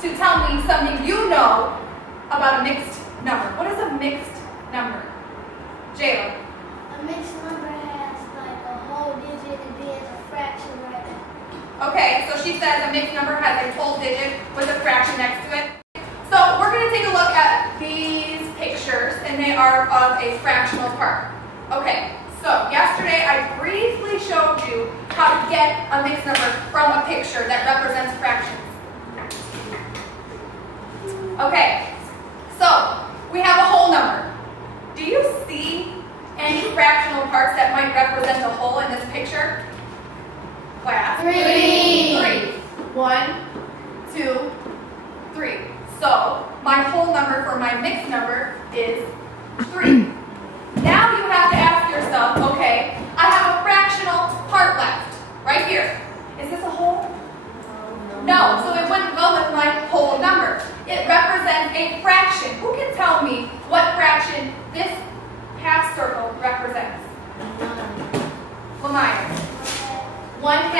to tell me something you know about a mixed number. What is a mixed number? Jayla. A mixed number has like a whole digit and then a fraction right now. Okay, so she says a mixed number has a whole digit with a fraction next to it. So we're going to take a look at these pictures, and they are of a fractional part. Okay, so yesterday I briefly showed you how to get a mixed number from a picture that represents fractions. Okay, so we have a whole number. Do you see any fractional parts that might represent a whole in this picture? Class? 3. 1, 2, 3. So my whole number for my mixed number is 3. Now you have to ask yourself, okay, I have a fractional part left, right here. Is this a whole? No, so it wouldn't go with my whole number. It represents a fraction. Who can tell me what fraction this half circle represents? Lamaya. 1/2.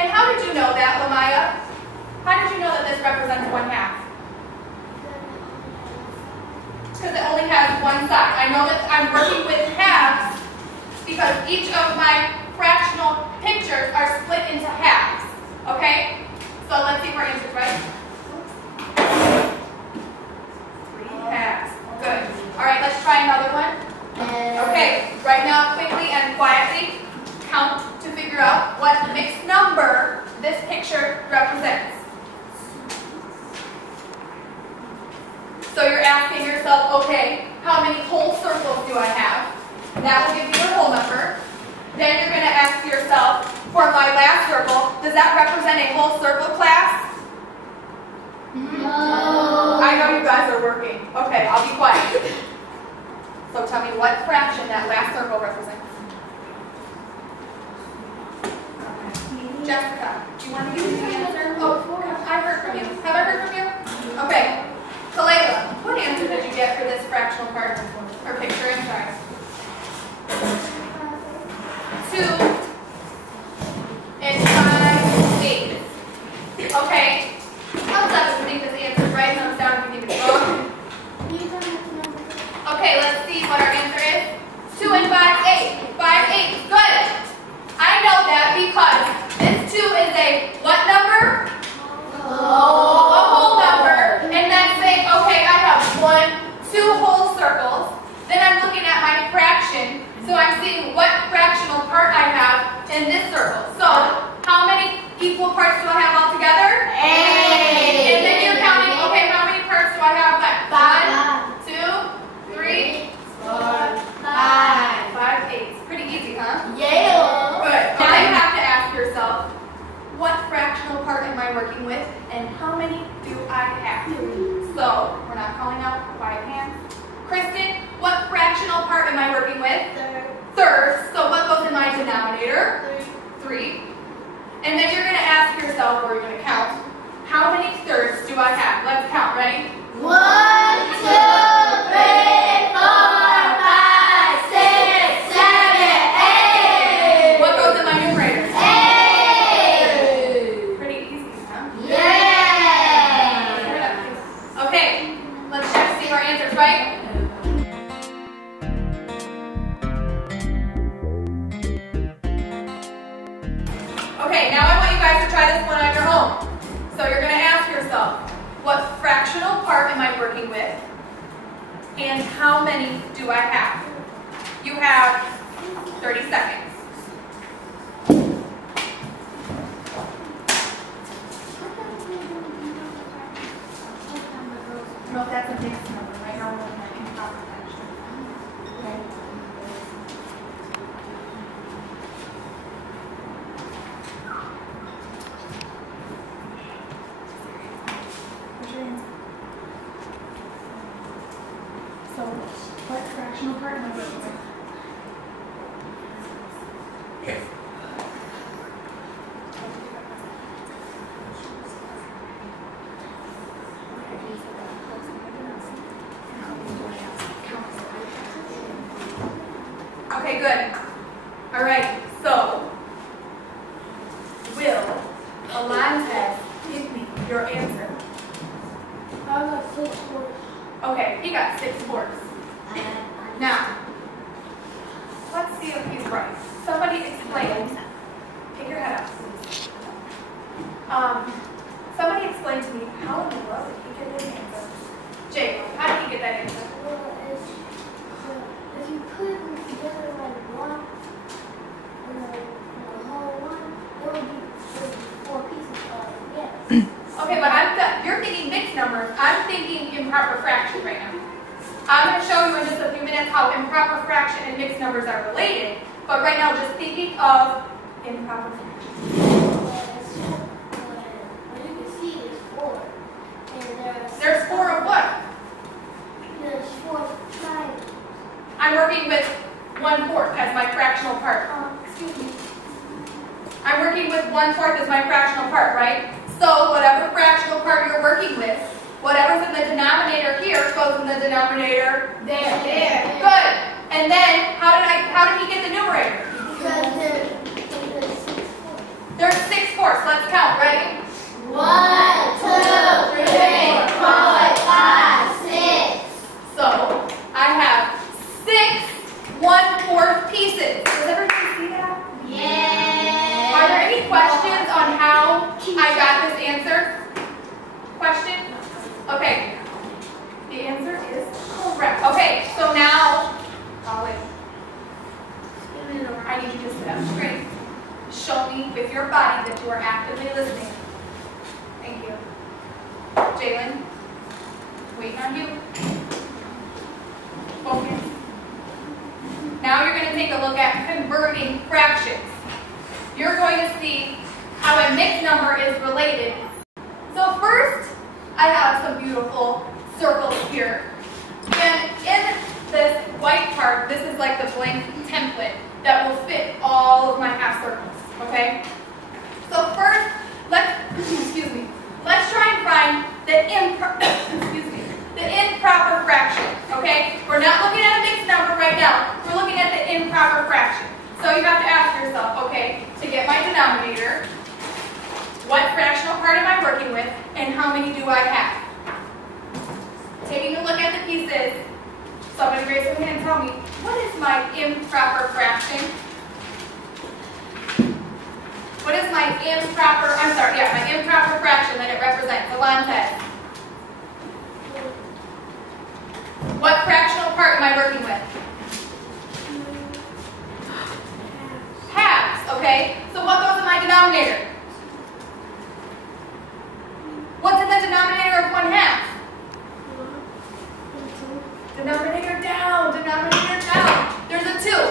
And how did you know that, Lamaya? How did you know that this represents 1/2? Because it only has one side. I know that I'm working with halves because each of my fractional pictures are split into halves. Okay? So let's see if our answer's right. 3 halves. Good. Alright, let's try another one. Okay, right now quickly and quietly count to figure out what mixed number this picture represents. So you're asking yourself, okay, how many whole circles do I have? That will give you your whole number. Then you're going to ask yourself, for my last circle, does that represent a whole circle, class? No. I know you guys are working. Okay, I'll be quiet. So tell me what fraction that last circle represents. Okay. Jessica, do you want to give me the answer? Oh, I heard from you. Have I heard from you? Okay. Kalayla, what answer did you get for this fractional part or picture? I'm sorry. 2 and 5/8. Okay. Thumbs up if you think this answer is right. Thumbs down if you think it's wrong. Okay, let's see what our answer is. 2 and 5/8. 5/8. Good. I know that because this 2 is a what number? Oh, a whole number. And then saying, okay, I have 2 whole circles. Then I'm looking at my fraction. So I'm seeing what fractional part I have in this circle. So how many equal parts do I have altogether? 8. And then you're counting, okay, how many parts do I have left? 5, 2, 3, 4, 5. 5/8. Pretty easy, huh? Yeah. Good. Now you have to ask yourself, what fractional part am I working with and how many do I have? So we're not calling out quiet hands. Kristen, what fractional part am I working with? Thirds. So what goes in my denominator? 3. And then you're going to ask yourself, or you're going to count, how many thirds do I have? Let's count. Ready? 1, 2, 3, 4, 5, 6, 7, 8. What goes in my numerator? 8. Pretty easy, huh? Yeah. Okay, let's check to see if our answer's right. Okay, now I want you guys to try this one on your own. So you're going to ask yourself, what fractional part am I working with? And how many do I have? You have 30 seconds. No, that's a mixed number. Right now we're looking at improper fraction. Okay. What's your answer? So, what fractional part am I working with? Okay, good. All right, so will Alonzo give me your answer? explain. Take your head up. Somebody explain to me how in the world did he get that answer? Jake, how did he get that answer? Well, if you put them together like one, and the whole one, it would be 4 pieces together. Okay, but you're thinking mixed numbers. I'm thinking improper fraction right now. I'm going to show you in just a few minutes how improper fraction and mixed numbers are related. But right now, just thinking of improper fraction. There's 4 of what? There's 4 triangles. I'm working with 1/4 as my fractional part. Excuse me. I'm working with 1/4 as my fractional part, right? So whatever fractional part you're working with, whatever's in the denominator here goes in the denominator there. Good. And then how did he get the numerator? Because There's 6 fourths. Let's count. Ready? 1, 2, 3, 4, 5, 6. So I have 6 1/4 pieces. Does everybody see that? Yeah. Are there any questions on how I got this answer? Question? Okay. The answer is correct. Okay, so now, Ollie, I need you to sit up straight. Show me with your body that you are actively listening. Thank you. Jalen, waiting on you. Focus. Now you're going to take a look at converting fractions. You're going to see how a mixed number is related. So first, I have some beautiful circles here. And in this white part, this is like the blank template that will fit all of my half circles, okay? So first, let's try and find the improper fraction, okay? We're not looking at a mixed number right now. We're looking at the improper fraction. So you have to ask yourself, okay, to get my denominator, what fractional part am I working with, and how many do I have? Taking a look at the pieces, somebody raise their hand and tell me, what is my improper fraction? What is my improper fraction that it represents? Alonte. What fractional part am I working with? Halves, okay? So what goes in my denominator? What's in the denominator of 1/2? Denominator down, denominator down. There's a 2.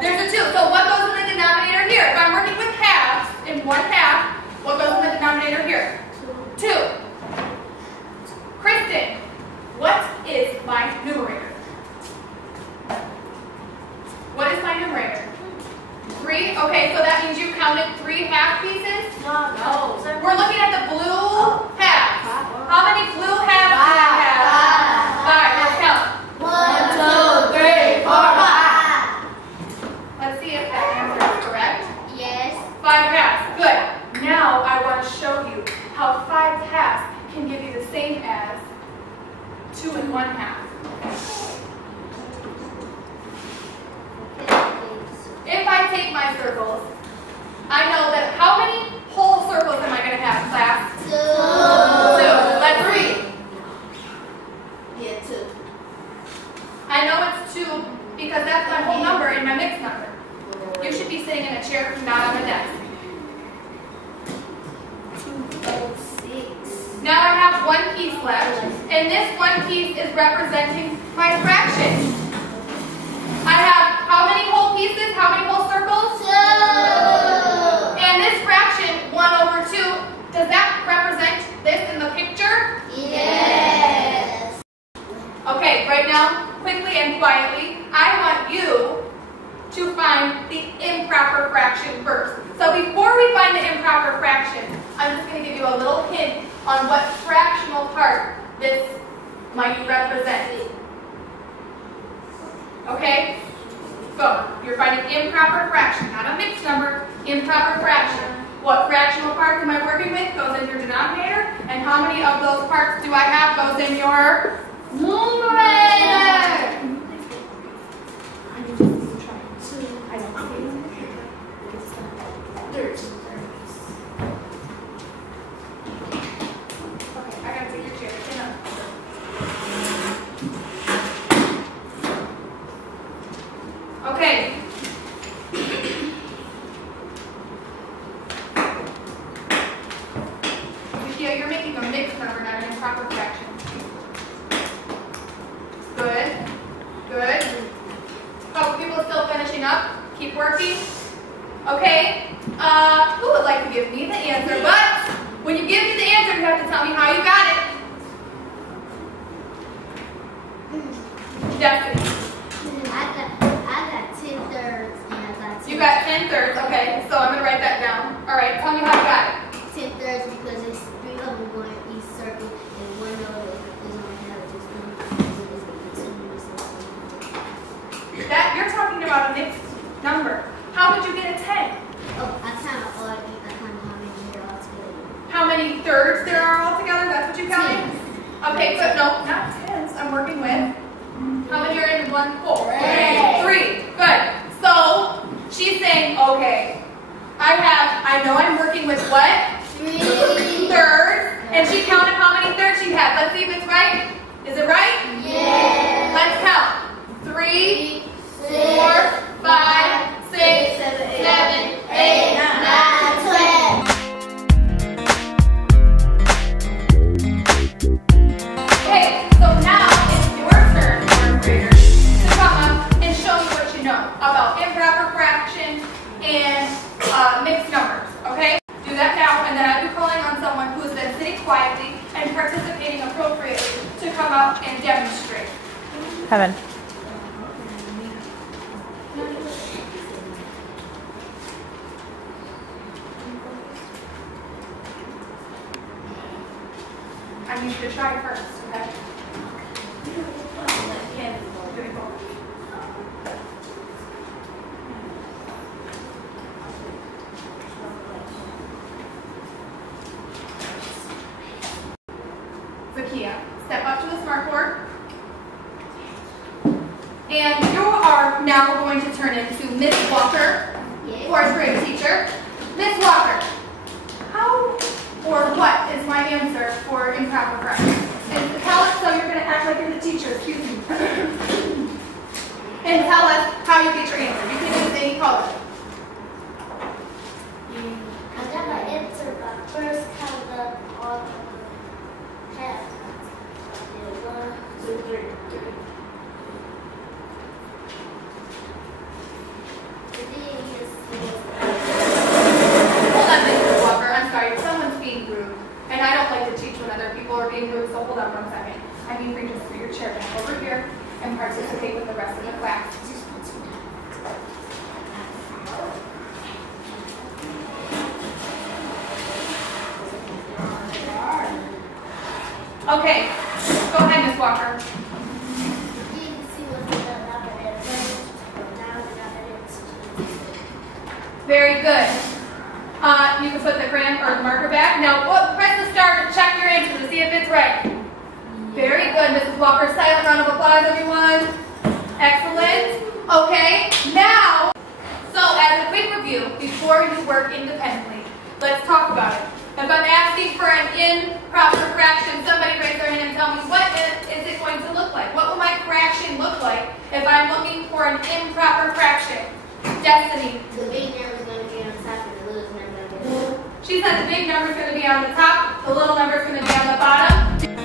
There's a 2. So what goes in the denominator here? If I'm working with halves in 1/2, what goes in the denominator here? 2. Kristen, what is my numerator? What is my numerator? 3? Okay, so that means you counted 3 half pieces? No. We're looking at the blue halves. How many blue halves do I have? 5. Let's count. 1, 2, 3, 4, 5. Let's see if that answer is correct. Yes. 5 halves. Good. Now I want to show you how 5 halves can give you the same as 2 1/2. If I take my circles, I know that how many whole circles am I going to have, class? 2. 2. Let's read. Yeah, 2. I know it's 2 because that's my whole number in my mixed number. You should be sitting in a chair, not on a desk. 206. Now I have 1 piece left, and this 1 piece is representing my fraction. I have how many whole pieces? How many whole circles? 2. And this fraction, 1/2, does that represent this in the picture? Yes. Okay, right now, quickly and quietly, I want you to find the improper fraction first. So before we find the improper fraction, I'm just going to give you a little hint on what fractional part this might represent. Okay? Go. You're finding improper fraction, not a mixed number, improper fraction. What fractional parts am I working with goes in your denominator, and how many of those parts do I have goes in your numerator? mixed number, not an improper fraction. Good. Good. Couple people still finishing up. Keep working. Okay. Who would like to give me the answer? But when you give me the answer, you have to tell me how you got it. Destiny. I got 10 thirds and I got 10. You got 10 thirds. Okay. So I'm gonna write that down. All right. Tell me how you got it. 10 thirds because it's 3 of them going in each circle and one of them is on the other. That you're talking about a mixed number. How did you get a 10? Oh, I kind of how many there are together. How many thirds there are altogether? That's what you counted? Okay, good. No, not tens. I'm working with. How many are in one? 4. Okay. 3. Good. So she's saying, okay, I know I'm working with what? 3 thirds. And she counted how many thirds she had. Let's see if it's right. Is it right? Yeah. Let's count. 3, 4, 5, 6, 7, 8, 9, 12. Okay, so now it's your turn, fourth graders, to come up and show me what you know about improper fractions and mixed numbers, okay? Do that now, and then I'll be calling on someone who has been sitting quietly and participating appropriately to come up and demonstrate. Kevin. I need you to try first, okay? Zakia, step up to the smartboard. And you are now going to turn into Miss Walker, fourth grade teacher. Miss Walker, how or what is my answer for improper fractions? And tell us, so you're going to act like you're the teacher, excuse me. And tell us how you get your answer. You can use any color. I got my answer by first count up all the half. 1, 2, 3. Hold on, Mrs. Walker. I'm sorry. Someone's being rude. And I don't like to teach when other people are being rude, so hold on 1 second. I need for you to put your chair back over here and participate with the rest of the class. Okay, go ahead, Miss Walker. Very good. You can put the crayon or the marker back. Now, press the star to check your answer to see if it's right. Very good, Mrs. Walker. Silent round of applause, everyone. Excellent. Okay, now, so as a quick review, before you work independently, let's talk about it. If I'm asking for an improper fraction, somebody raise their hand and tell me what is it going to look like? What will my fraction look like if I'm looking for an improper fraction? Destiny. The big number is going to be on top and the little number is going to be on the bottom. She said the big number is going to be on the top, the little number is going to be on the bottom.